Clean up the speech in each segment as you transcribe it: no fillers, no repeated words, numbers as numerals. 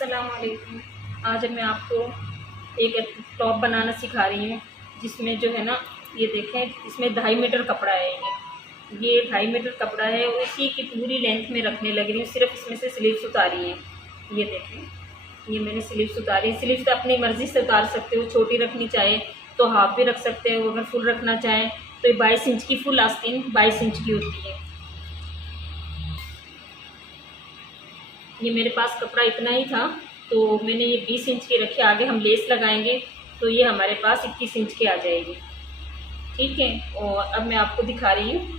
अस्सलाम वालेकुम। आज मैं आपको एक टॉप बनाना सिखा रही हूँ, जिसमें जो है ना, ये देखें, इसमें 2.5 मीटर कपड़ा है। ये 2.5 मीटर कपड़ा है, उसी की पूरी लेंथ में रखने लग रही हूँ। सिर्फ इसमें से स्लीव्स उतारी हैं। ये देखें, ये मैंने स्लीव्स उतारी। स्लीव्स तो अपनी मर्ज़ी से उतार सकते हो, छोटी रखनी चाहे तो हाफ भी रख सकते हो, अगर फुल रखना चाहें तो ये 22 इंच की, फुल आस्तीन 22 इंच की होती है। ये मेरे पास कपड़ा इतना ही था तो मैंने ये 20 इंच की रखी। आगे हम लेस लगाएंगे तो ये हमारे पास 21 इंच की आ जाएगी। ठीक है, और अब मैं आपको दिखा रही हूँ।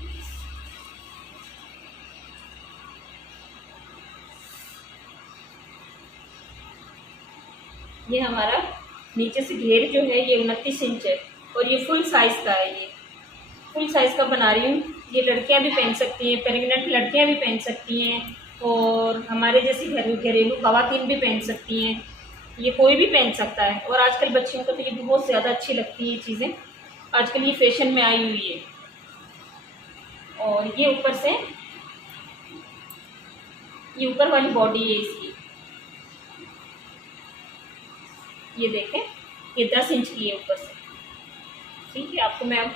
ये हमारा नीचे से घेर जो है ये 29 इंच है और ये फुल साइज़ का है। ये फुल साइज़ का बना रही हूँ। ये लड़कियाँ भी पहन सकती हैं, प्रेग्नेंट लड़कियाँ भी पहन सकती हैं, और हमारे जैसी घरेलू ख़वातीन भी पहन सकती हैं। ये कोई भी पहन सकता है, और आजकल बच्चियों को तो ये बहुत ज़्यादा अच्छी लगती है ये चीज़ें। आजकल ये फैशन में आई हुई है। और ये ऊपर से, ये ऊपर वाली बॉडी है इसकी। ये देखें, ये 10 इंच की है ऊपर से। ठीक है, आपको मैं अब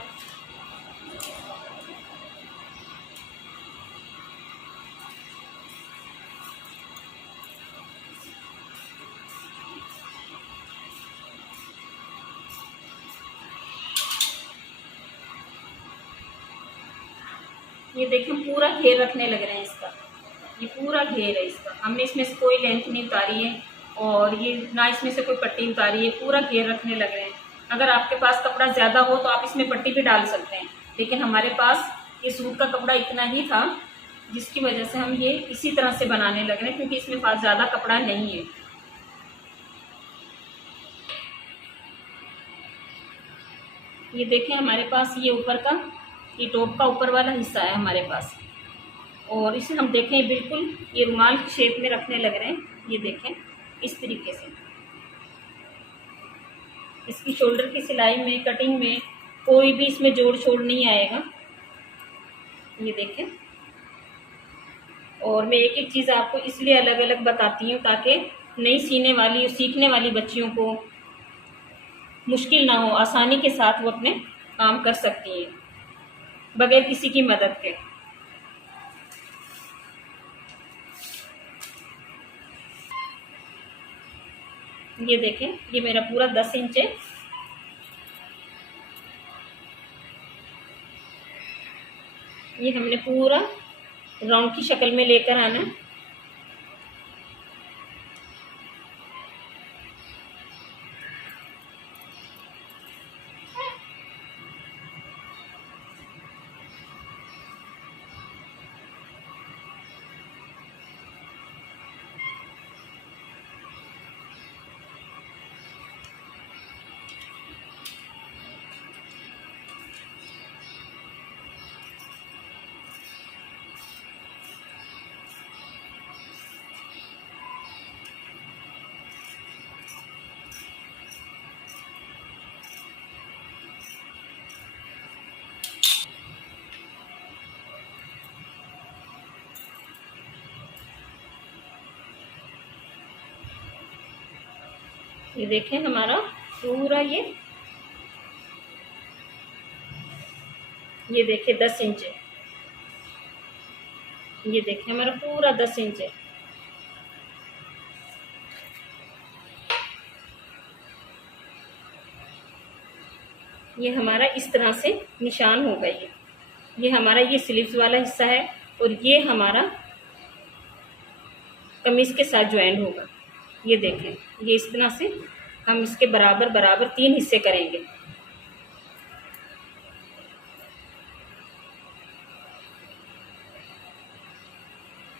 ये देखें, पूरा घेर रखने लग रहे हैं इसका। ये पूरा घेर है इसका। हमने इसमें से कोई लेंथ नहीं उतारी है, और ये ना इसमें से कोई पट्टी उतारी है। पूरा घेर रखने लग रहे हैं। अगर आपके पास कपड़ा ज़्यादा हो तो आप इसमें पट्टी भी डाल सकते हैं, लेकिन हमारे पास ये सूट का कपड़ा इतना ही था, जिसकी वजह से हम ये इसी तरह से बनाने लग रहे हैं, क्योंकि इसमें पास ज़्यादा कपड़ा नहीं है। ये देखें, हमारे पास ये ऊपर का, ये टॉप का ऊपर वाला हिस्सा है हमारे पास, और इसे हम देखें बिल्कुल ये रुमाल की शेप में रखने लग रहे हैं। ये देखें, इस तरीके से। इसकी शोल्डर की सिलाई में, कटिंग में कोई भी इसमें जोड़ छोड़ नहीं आएगा। ये देखें, और मैं एक एक चीज़ आपको इसलिए अलग अलग बताती हूँ ताकि नई सीखने वाली बच्चियों को मुश्किल ना हो, आसानी के साथ वो अपने काम कर सकती हैं बगैर किसी की मदद के। ये देखें, ये मेरा पूरा 10 इंच है। ये हमने पूरा राउंड की शक्ल में लेकर आना। ये देखें, हमारा पूरा ये देखें 10 इंच है। ये देखें, हमारा पूरा 10 इंच है। ये हमारा इस तरह से निशान होगा। ये हमारा ये स्लीव्स वाला हिस्सा है, और ये हमारा कमीज के साथ ज्वाइन होगा। ये देखें, ये इस तरह से हम इसके बराबर बराबर 3 हिस्से करेंगे।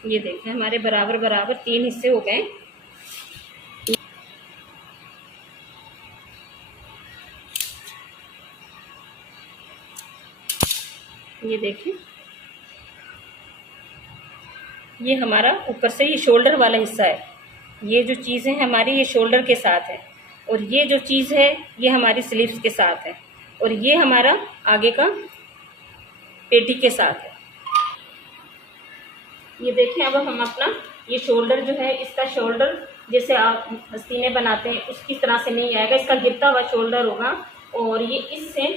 ये देखें, हमारे बराबर बराबर 3 हिस्से हो गए। ये देखें, ये हमारा ऊपर से ये शोल्डर वाला हिस्सा है। ये जो चीज़ें हमारी ये शोल्डर के साथ है, और ये जो चीज़ है ये हमारी स्लीव्स के साथ है, और ये हमारा आगे का पेटी के साथ है। ये देखें, अब हम अपना ये शोल्डर जो है, इसका शोल्डर जैसे आप हस्तीने बनाते हैं उसकी तरह से नहीं आएगा, इसका गिरता हुआ शोल्डर होगा। और ये इससे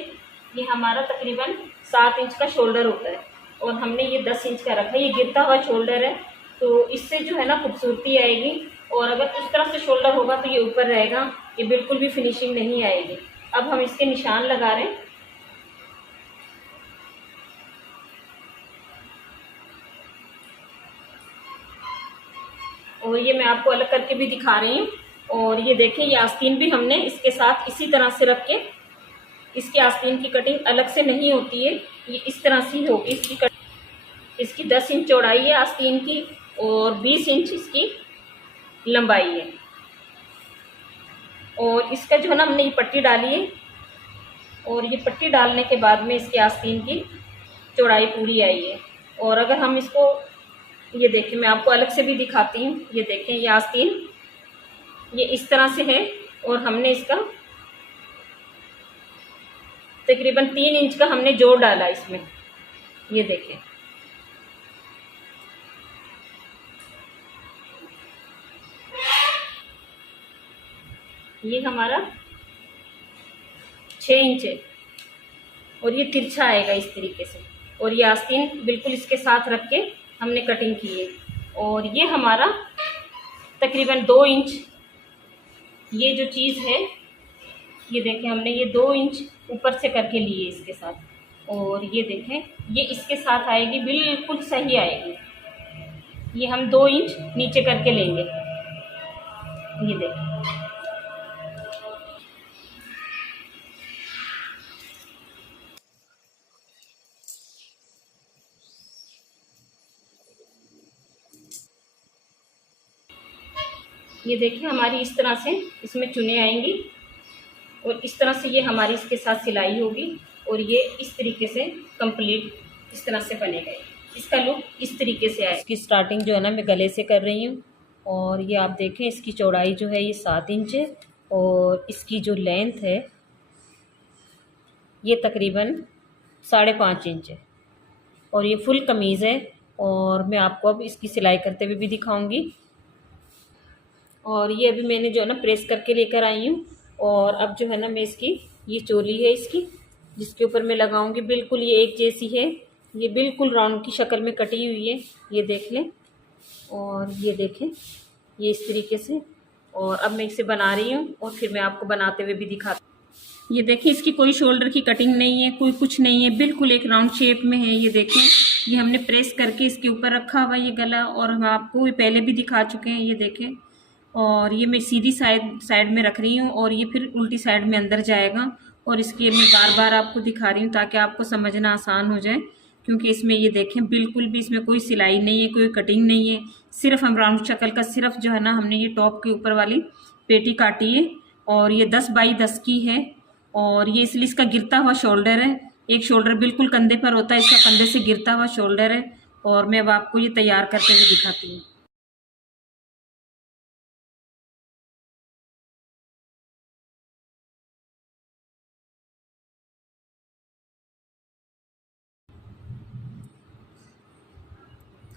ये हमारा तकरीबन 7 इंच का शोल्डर होता है और हमने ये 10 इंच का रखा है। ये गिरता हुआ शोल्डर है तो इससे जो है ना खूबसूरती आएगी। और अगर इस तरह से शोल्डर होगा तो ये ऊपर रहेगा, ये बिल्कुल भी फिनिशिंग नहीं आएगी। अब हम इसके निशान लगा रहे हैं। और ये मैं आपको अलग करके भी दिखा रही हूँ। और ये देखें, ये आस्तीन भी हमने इसके साथ इसी तरह से रख के, इसकी आस्तीन की कटिंग अलग से नहीं होती है, ये इस तरह से होगी इसकी कटिंग। इसकी 10 इंच चौड़ाई है आस्तीन की और 20 इंच इसकी लंबाई है। और इसका जो है ना हमने ये पट्टी डाली है और ये पट्टी डालने के बाद में इसकी आस्तीन की चौड़ाई पूरी आई है। और अगर हम इसको, ये देखें मैं आपको अलग से भी दिखाती हूँ। ये देखें, ये आस्तीन ये इस तरह से है और हमने इसका तकरीबन 3 इंच का हमने जोड़ डाला इसमें। ये देखें, ये हमारा 6 इंच है और ये तिरछा आएगा इस तरीके से। और ये आस्तीन बिल्कुल इसके साथ रख के हमने कटिंग की है। और ये हमारा तकरीबन 2 इंच ये जो चीज़ है, ये देखें हमने ये 2 इंच ऊपर से करके लिए इसके साथ। और ये देखें, ये इसके साथ आएगी, बिल्कुल सही आएगी। ये हम 2 इंच नीचे करके लेंगे। ये देखें, ये देखिए हमारी इस तरह से इसमें चुने आएंगी और इस तरह से ये हमारी इसके साथ सिलाई होगी। और ये इस तरीके से कंप्लीट इस तरह से बनेगा। इसका लुक इस तरीके से आए। इसकी स्टार्टिंग जो है ना मैं गले से कर रही हूँ। और ये आप देखें, इसकी चौड़ाई जो है ये 7 इंच है और इसकी जो लेंथ है ये तकरीबन 5.5 इंच है। और ये फुल कमीज़ है और मैं आपको अब इसकी सिलाई करते हुए भी दिखाऊंगी। और ये अभी मैंने जो है ना प्रेस करके लेकर आई हूँ। और अब जो है ना मैं इसकी, ये चोली है इसकी जिसके ऊपर मैं लगाऊंगी, बिल्कुल ये एक जैसी है। ये बिल्कुल राउंड की शक्ल में कटी हुई है, ये देख लें। और ये देखें, ये इस तरीके से। और अब मैं इसे बना रही हूँ और फिर मैं आपको बनाते हुए भी दिखाती हूँ। ये देखें, इसकी कोई शोल्डर की कटिंग नहीं है, कोई कुछ नहीं है, बिल्कुल एक राउंड शेप में है। ये देखें, ये हमने प्रेस करके इसके ऊपर रखा हुआ ये गला, और हम आपको ये पहले भी दिखा चुके हैं। ये देखें, और ये मैं सीधी साइड में रख रही हूँ और ये फिर उल्टी साइड में अंदर जाएगा। और इसके मैं बार बार आपको दिखा रही हूँ ताकि आपको समझना आसान हो जाए। क्योंकि इसमें ये देखें, बिल्कुल भी इसमें कोई सिलाई नहीं है, कोई कटिंग नहीं है, सिर्फ हम राउंड शक्ल का सिर्फ जो है ना हमने ये टॉप के ऊपर वाली पेटी काटी है। और ये 10 बाई 10 की है। और ये इसलिए इसका गिरता हुआ शोल्डर है। एक शोल्डर बिल्कुल कंधे पर होता है, इसका कंधे से गिरता हुआ शोल्डर है। और मैं अब आपको ये तैयार करते हुए दिखाती हूँ।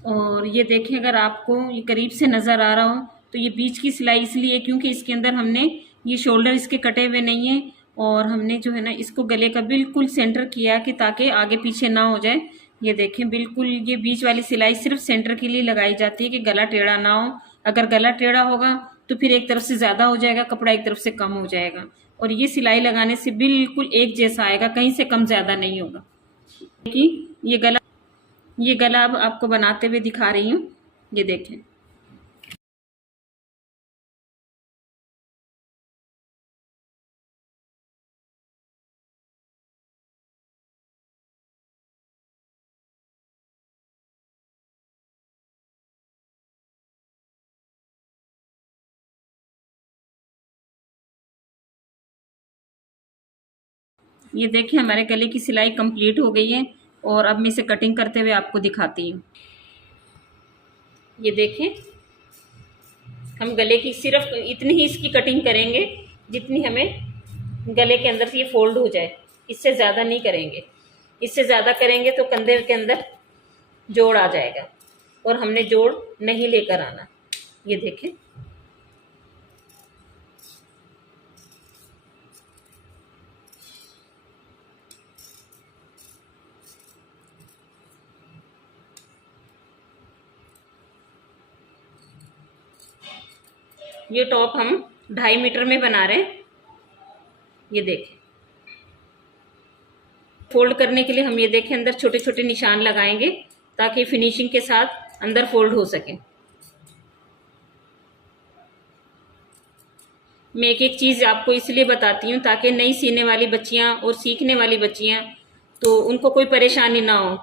और ये देखें, अगर आपको ये करीब से नज़र आ रहा हो तो ये बीच की सिलाई इसलिए क्योंकि इसके अंदर हमने ये शोल्डर इसके कटे हुए नहीं है। और हमने जो है ना इसको गले का बिल्कुल सेंटर किया कि ताकि आगे पीछे ना हो जाए। ये देखें, बिल्कुल ये बीच वाली सिलाई सिर्फ सेंटर के लिए लगाई जाती है कि गला टेढ़ा ना हो। अगर गला टेढ़ा होगा तो फिर एक तरफ से ज़्यादा हो जाएगा कपड़ा, एक तरफ से कम हो जाएगा। और ये सिलाई लगाने से बिल्कुल एक जैसा आएगा, कहीं से कम ज़्यादा नहीं होगा। कि ये गला अब आपको बनाते हुए दिखा रही हूँ। ये देखें, ये देखिए हमारे गले की सिलाई कंप्लीट हो गई है। और अब मैं इसे कटिंग करते हुए आपको दिखाती हूँ। ये देखें, हम गले की सिर्फ इतनी ही इसकी कटिंग करेंगे जितनी हमें गले के अंदर से ये फोल्ड हो जाए, इससे ज़्यादा नहीं करेंगे। इससे ज़्यादा करेंगे तो कंधे के अंदर जोड़ आ जाएगा और हमने जोड़ नहीं लेकर आना। ये देखें, ये टॉप हम 2.5 मीटर में बना रहे हैं। ये देखें, फोल्ड करने के लिए हम ये देखें अंदर छोटे छोटे निशान लगाएंगे ताकि फिनिशिंग के साथ अंदर फोल्ड हो सके। मैं एक एक चीज़ आपको इसलिए बताती हूँ ताकि नई सीने वाली बच्चियाँ और सीखने वाली बच्चियाँ, तो उनको कोई परेशानी ना हो।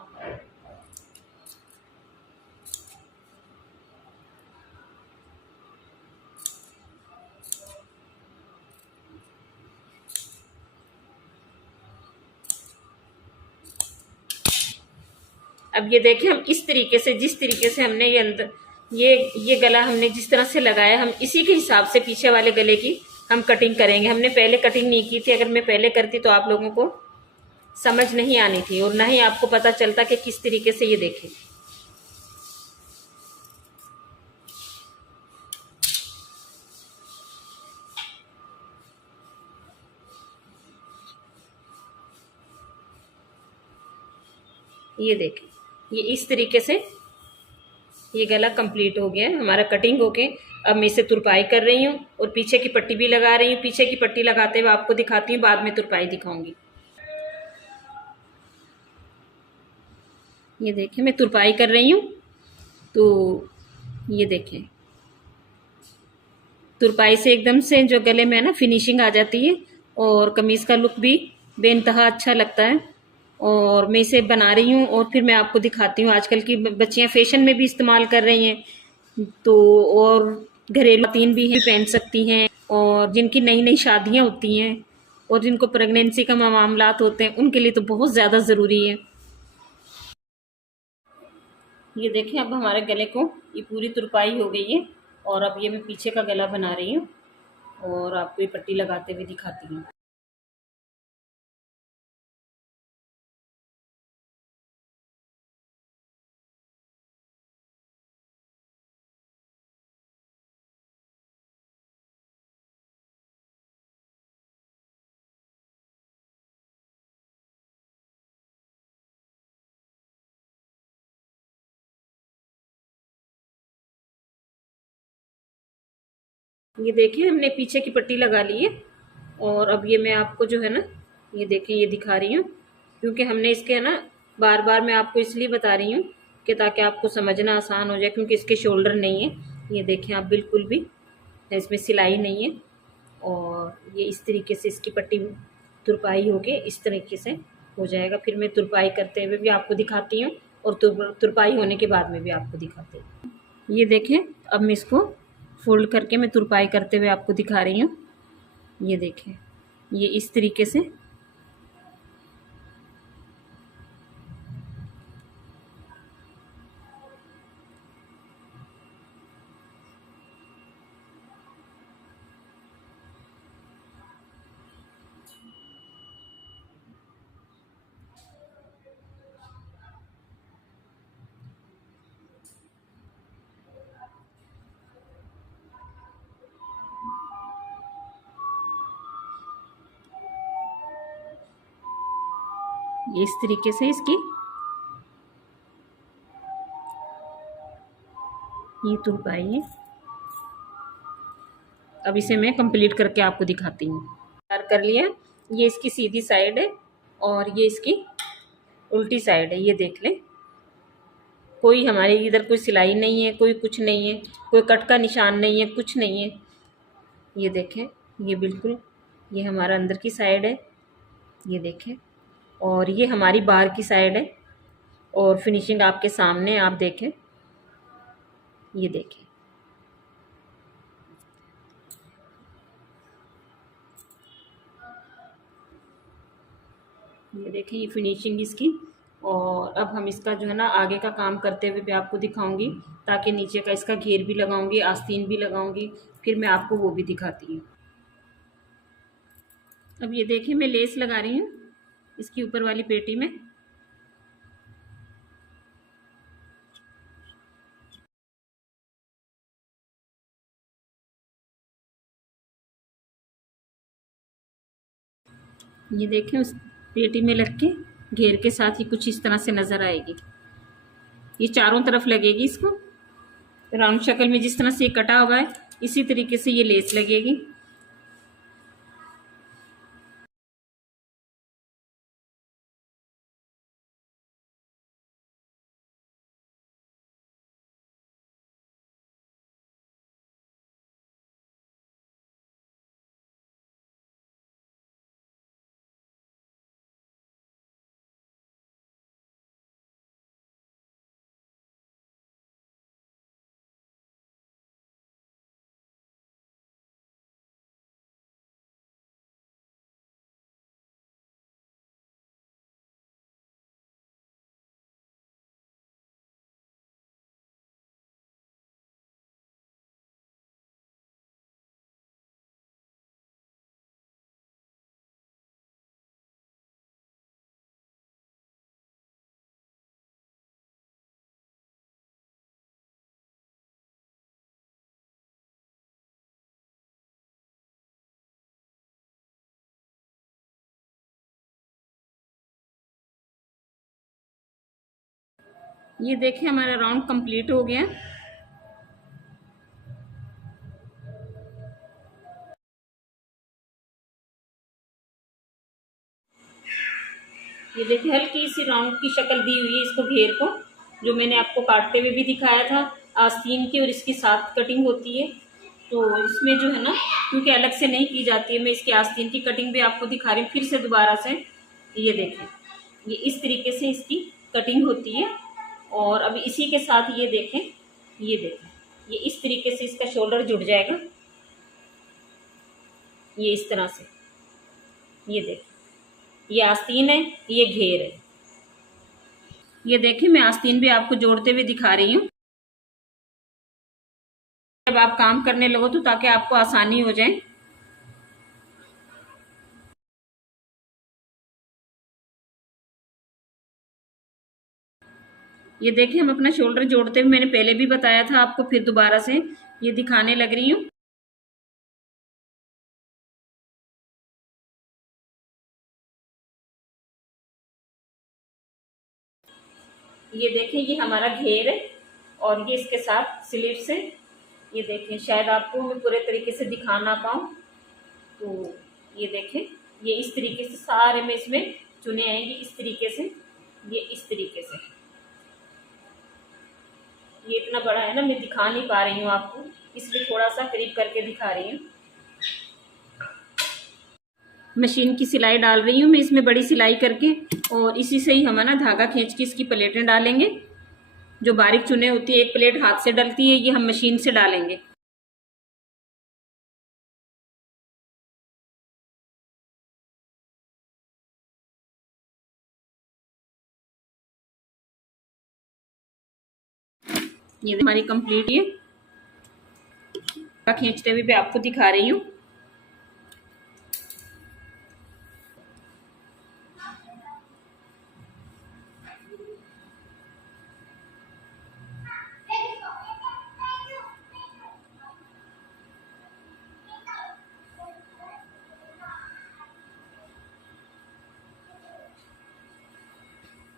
अब ये देखें, हम इस तरीके से, जिस तरीके से हमने ये अंदर ये गला हमने जिस तरह से लगाया, हम इसी के हिसाब से पीछे वाले गले की हम कटिंग करेंगे। हमने पहले कटिंग नहीं की थी, अगर मैं पहले करती तो आप लोगों को समझ नहीं आनी थी और ना ही आपको पता चलता कि किस तरीके से। ये देखें, ये देखें, ये इस तरीके से ये गला कंप्लीट हो गया है हमारा, कटिंग होके। अब मैं इसे तुरपाई कर रही हूँ और पीछे की पट्टी भी लगा रही हूँ। पीछे की पट्टी लगाते हुए आपको दिखाती हूँ, बाद में तुरपाई दिखाऊंगी। ये देखें, मैं तुरपाई कर रही हूँ। तो ये देखें, तुरपाई से एकदम से जो गले में है ना फिनिशिंग आ जाती है और कमीज़ का लुक भी बेइंतहा अच्छा लगता है। और मैं इसे बना रही हूँ और फिर मैं आपको दिखाती हूँ। आजकल की बच्चियाँ फैशन में भी इस्तेमाल कर रही हैं, तो और घरेलू खवातीन भी हैं, पहन सकती हैं। और जिनकी नई नई शादियाँ होती हैं और जिनको प्रेगनेंसी का मामलात होते हैं, उनके लिए तो बहुत ज़्यादा ज़रूरी है। ये देखें, अब हमारे गले को ये पूरी तुरपाई हो गई है और अब ये मैं पीछे का गला बना रही हूँ और आपको ये पट्टी लगाते हुए दिखाती हूँ। ये देखिए, हमने पीछे की पट्टी लगा ली है और अब ये मैं आपको जो है ना, ये देखें, ये दिखा रही हूँ क्योंकि हमने इसके है ना, बार बार मैं आपको इसलिए बता रही हूँ कि ताकि आपको समझना आसान हो जाए, क्योंकि इसके शोल्डर नहीं है। ये देखें आप, बिल्कुल भी इसमें सिलाई नहीं है। और ये इस तरीके से इसकी पट्टी तुरपाई होके इस तरीके से हो जाएगा। फिर मैं तुरपाई करते हुए भी आपको दिखाती हूँ और तुरपाई होने के बाद में भी आपको दिखाती हूँ। ये देखें, अब मैं इसको फोल्ड करके मैं तुरपाई करते हुए आपको दिखा रही हूँ। ये देखें, ये इस तरीके से इस तरीके से इसकी ये तुरपाई है। अब इसे मैं कंप्लीट करके आपको दिखाती हूँ। तैयार कर लिया, ये इसकी सीधी साइड है और ये इसकी उल्टी साइड है। ये देख लें, कोई हमारे इधर कोई सिलाई नहीं है, कोई कुछ नहीं है, कोई कट का निशान नहीं है, कुछ नहीं है। ये देखें, ये बिल्कुल, ये हमारा अंदर की साइड है। ये देखें, और ये हमारी बाहर की साइड है और फिनिशिंग आपके सामने, आप देखें, ये देखें। ये देखें, ये फिनिशिंग इसकी। और अब हम इसका जो है ना आगे का काम करते हुए भी आपको दिखाऊंगी, ताकि नीचे का इसका घेर भी लगाऊंगी, आस्तीन भी लगाऊंगी, फिर मैं आपको वो भी दिखाती हूँ। अब ये देखिए, मैं लेस लगा रही हूँ इसकी ऊपर वाली पेटी में। ये देखें, उस पेटी में लग के घेर के साथ ही कुछ इस तरह से नज़र आएगी। ये चारों तरफ लगेगी इसको, राउंड शक्ल में जिस तरह से ये कटा हुआ है इसी तरीके से ये लेस लगेगी। ये देखिए हमारा राउंड कंप्लीट हो गया। ये देखिए हल्की सी राउंड की शक्ल दी हुई है इसको, घेर को, जो मैंने आपको काटते हुए भी दिखाया था आस्तीन की, और इसकी साथ कटिंग होती है। तो इसमें जो है ना, क्योंकि अलग से नहीं की जाती है, मैं इसकी आस्तीन की कटिंग भी आपको दिखा रही हूँ फिर से दोबारा से। ये देखें, ये इस तरीके से इसकी कटिंग होती है। और अभी इसी के साथ ये देखें, ये देखें, ये इस तरीके से इसका शोल्डर जुड़ जाएगा, ये इस तरह से। ये देखें, ये आस्तीन है, ये घेर है। ये देखिए मैं आस्तीन भी आपको जोड़ते हुए दिखा रही हूँ, जब आप काम करने लगो तो ताकि आपको आसानी हो जाए। ये देखिए हम अपना शोल्डर जोड़ते हुए, मैंने पहले भी बताया था आपको, फिर दोबारा से ये दिखाने लग रही हूँ। ये देखिए ये हमारा घेर है और ये इसके साथ स्लीव्स है। ये देखें, शायद आपको मैं पूरे तरीके से दिखा ना पाऊँ, तो ये देखें, ये इस तरीके से सारे में इसमें चुने आएंगे, इस तरीके से, ये इस तरीके से। ये इतना बड़ा है ना, मैं दिखा नहीं पा रही हूँ आपको, इसलिए थोड़ा सा करीब करके दिखा रही हूँ। मशीन की सिलाई डाल रही हूँ मैं इसमें, बड़ी सिलाई करके, और इसी से ही हम है ना धागा खींच के इसकी प्लेटें डालेंगे। जो बारीक चुने होती है, एक प्लेट हाथ से डलती है, ये हम मशीन से डालेंगे। ये हमारी कंप्लीट, ये खींचते हुए भी आपको दिखा रही हूँ।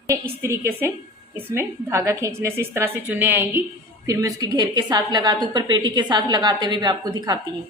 इस तरीके से इसमें धागा खींचने से इस तरह से चुने आएंगी। फिर मैं उसके घेर के साथ लगाते, ऊपर पेटी के साथ लगाते हुए भी आपको दिखाती हूँ।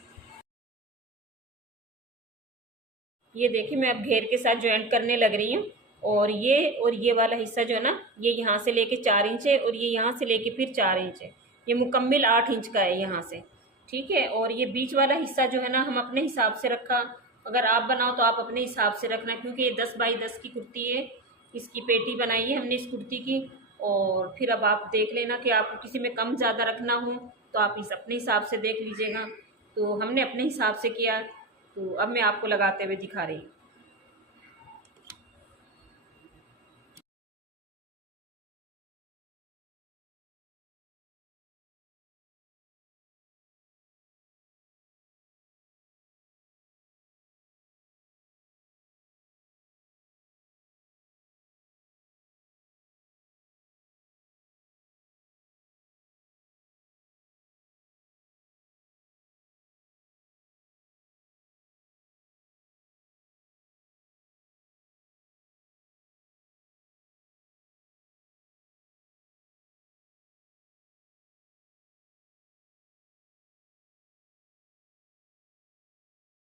ये देखिए मैं अब घेर के साथ ज्वाइंट करने लग रही हूँ। और ये वाला हिस्सा जो है ना, ये यहाँ से लेके 4 इंच है, और ये यहाँ से लेके फिर 4 इंच है। ये मुकम्मिल 8 इंच का है यहाँ से, ठीक है। और ये बीच वाला हिस्सा जो है ना, हम अपने हिसाब से रखा। अगर आप बनाओ तो आप अपने हिसाब से रखना, क्योंकि ये 10 बाई 10 की कुर्ती है, इसकी पेटी बनाई है हमने इस कुर्ती की। और फिर अब आप देख लेना कि आपको किसी में कम ज़्यादा रखना हो तो आप इस अपने हिसाब से देख लीजिएगा। तो हमने अपने हिसाब से किया, तो अब मैं आपको लगाते हुए दिखा रही हूँ।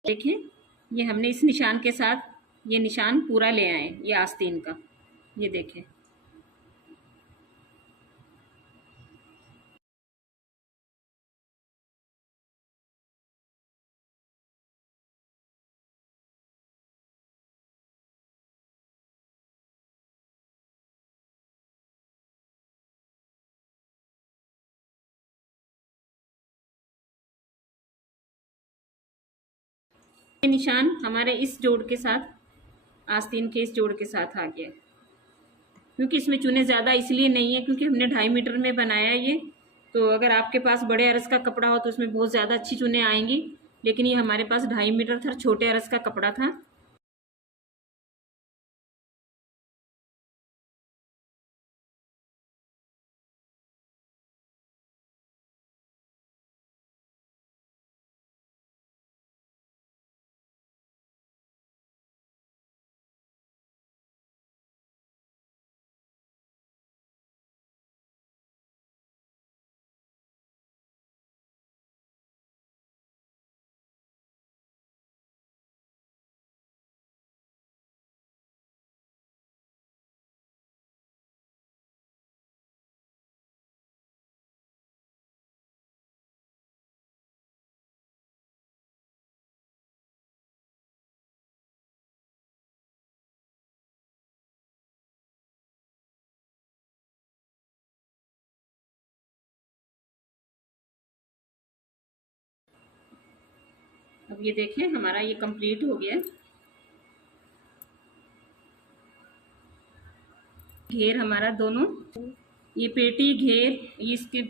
देखिए ये हमने इस निशान के साथ ये निशान पूरा ले आए, ये आस्तीन का, ये देखें। ये निशान हमारे इस जोड़ के साथ, आस्तीन के इस जोड़ के साथ आ गया। क्योंकि इसमें चूने ज़्यादा इसलिए नहीं है क्योंकि हमने 2.5 मीटर में बनाया ये, तो अगर आपके पास बड़े अरस का कपड़ा हो तो उसमें बहुत ज़्यादा अच्छी चूने आएंगी, लेकिन ये हमारे पास 2.5 मीटर था, छोटे अरस का कपड़ा था। अब ये देखें हमारा ये कंप्लीट हो गया। घेर हमारा दोनों, ये पेटी घेर, इसके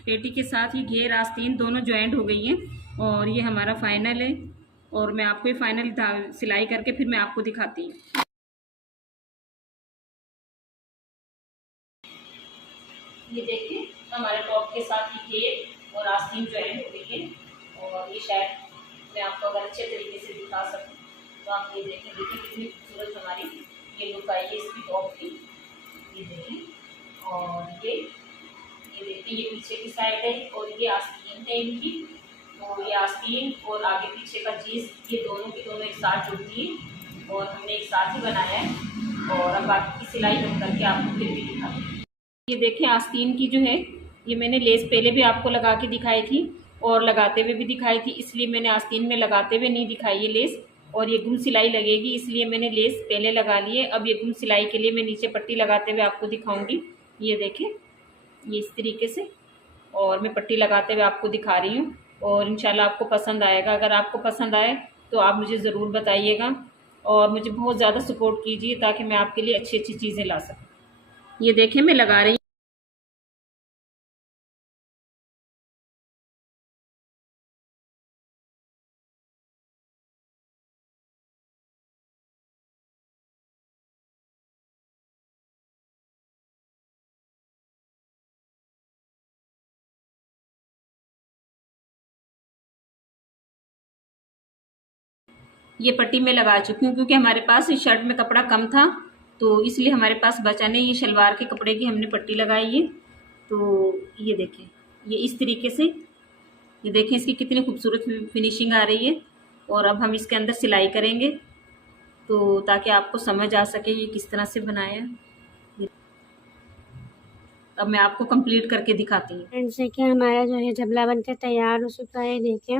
पेटी के साथ ये घेर आस्तीन दोनों ज्वाइंट हो गई हैं और ये हमारा फाइनल है। और मैं आपको ये फाइनल सिलाई करके फिर मैं आपको दिखाती हूँ। ये देखिए हमारे टॉप के साथ ये घेर और आस्तीन ज्वाइंट हो गई है। और ये शायद मैं आपको अगर अच्छे तरीके से दिखा सकूँ तो आप ये देखें, देखिए कितनी खूबसूरत हमारी ये लुक आई है इसकी टॉप की। ये देखें, और ये देखिए ये पीछे की साइड है और ये आस्तीन है इनकी। तो ये आस्तीन और आगे पीछे का चीज़ ये दोनों की दोनों एक साथ जुड़ती है और हमने एक साथ ही बनाया है। और अब बाकी की सिलाई हम करके आपको फिर भी दिखाते हैं। ये देखें आस्तीन की जो है, ये मैंने लेस पहले भी आपको लगा के दिखाई थी और लगाते हुए भी दिखाई थी, इसलिए मैंने आस्तीन में लगाते हुए नहीं दिखाई ये लेस। और ये गुम सिलाई लगेगी इसलिए मैंने लेस पहले लगा ली है। अब ये गुम सिलाई के लिए मैं नीचे पट्टी लगाते हुए आपको दिखाऊंगी। ये देखें ये इस तरीके से, और मैं पट्टी लगाते हुए आपको दिखा रही हूँ और इंशाल्लाह आपको पसंद आएगा। अगर आपको पसंद आए तो आप मुझे ज़रूर बताइएगा और मुझे बहुत ज़्यादा सपोर्ट कीजिए ताकि मैं आपके लिए अच्छी अच्छी चीज़ें ला सकूँ। ये देखें मैं लगा रही हूँ। ये पट्टी में लगा चुकी हूँ क्योंकि हमारे पास इस शर्ट में कपड़ा कम था, तो इसलिए हमारे पास बचा नहीं। ये शलवार के कपड़े की हमने पट्टी लगाई है। तो ये देखें ये इस तरीके से, ये देखें इसकी कितनी खूबसूरत फिनिशिंग आ रही है। और अब हम इसके अंदर सिलाई करेंगे तो ताकि आपको समझ आ सके ये किस तरह से बनाया। अब मैं आपको कंप्लीट करके दिखाती हूँ। फ्रेंड्स देखिए हमारा जो है जबला बनकर तैयार हो चुका है। देखिए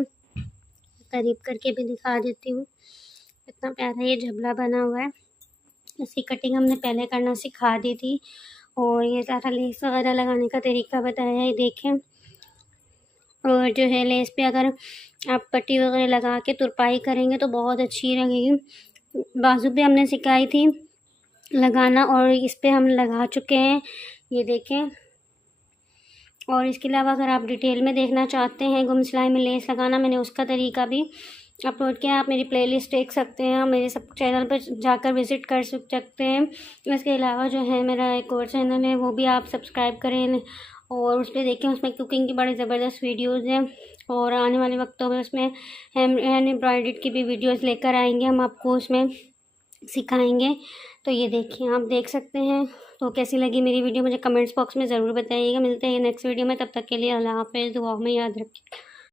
करीब करके भी दिखा देती हूँ, इतना प्यारा ये जबला बना हुआ है। इसकी कटिंग हमने पहले करना सिखा दी थी और ये सारा लेस वगैरह लगाने का तरीका बताया है। देखें, और जो है लेस पे अगर आप पट्टी वगैरह लगा के तुरपाई करेंगे तो बहुत अच्छी लगेगी। बाजू पे हमने सिखाई थी लगाना और इस पे हम लगा चुके हैं, ये देखें। और इसके अलावा अगर आप डिटेल में देखना चाहते हैं गुम सिलाई में लेस लगाना, मैंने उसका तरीका भी अपलोड किया है। आप मेरी प्लेलिस्ट देख सकते हैं, मेरे सब चैनल पर जाकर विज़िट कर सकते हैं। इसके अलावा जो है मेरा एक और चैनल है, वो भी आप सब्सक्राइब करें और उस पर देखें, उसमें कुकिंग की बड़ी ज़बरदस्त वीडियोज़ हैं। और आने वाले वक्तों में उसमें हैंड एम्ब्रॉयडरी की भी वीडियोज़ लेकर आएंगे, हम आपको उसमें सिखाएंगे। तो ये देखिए आप देख सकते हैं। तो कैसी लगी मेरी वीडियो मुझे कमेंट्स बॉक्स में ज़रूर बताइएगा। मिलते हैं नेक्स्ट वीडियो में, तब तक के लिए अल्लाह हाफ़िज़, दुआ में याद रखिए।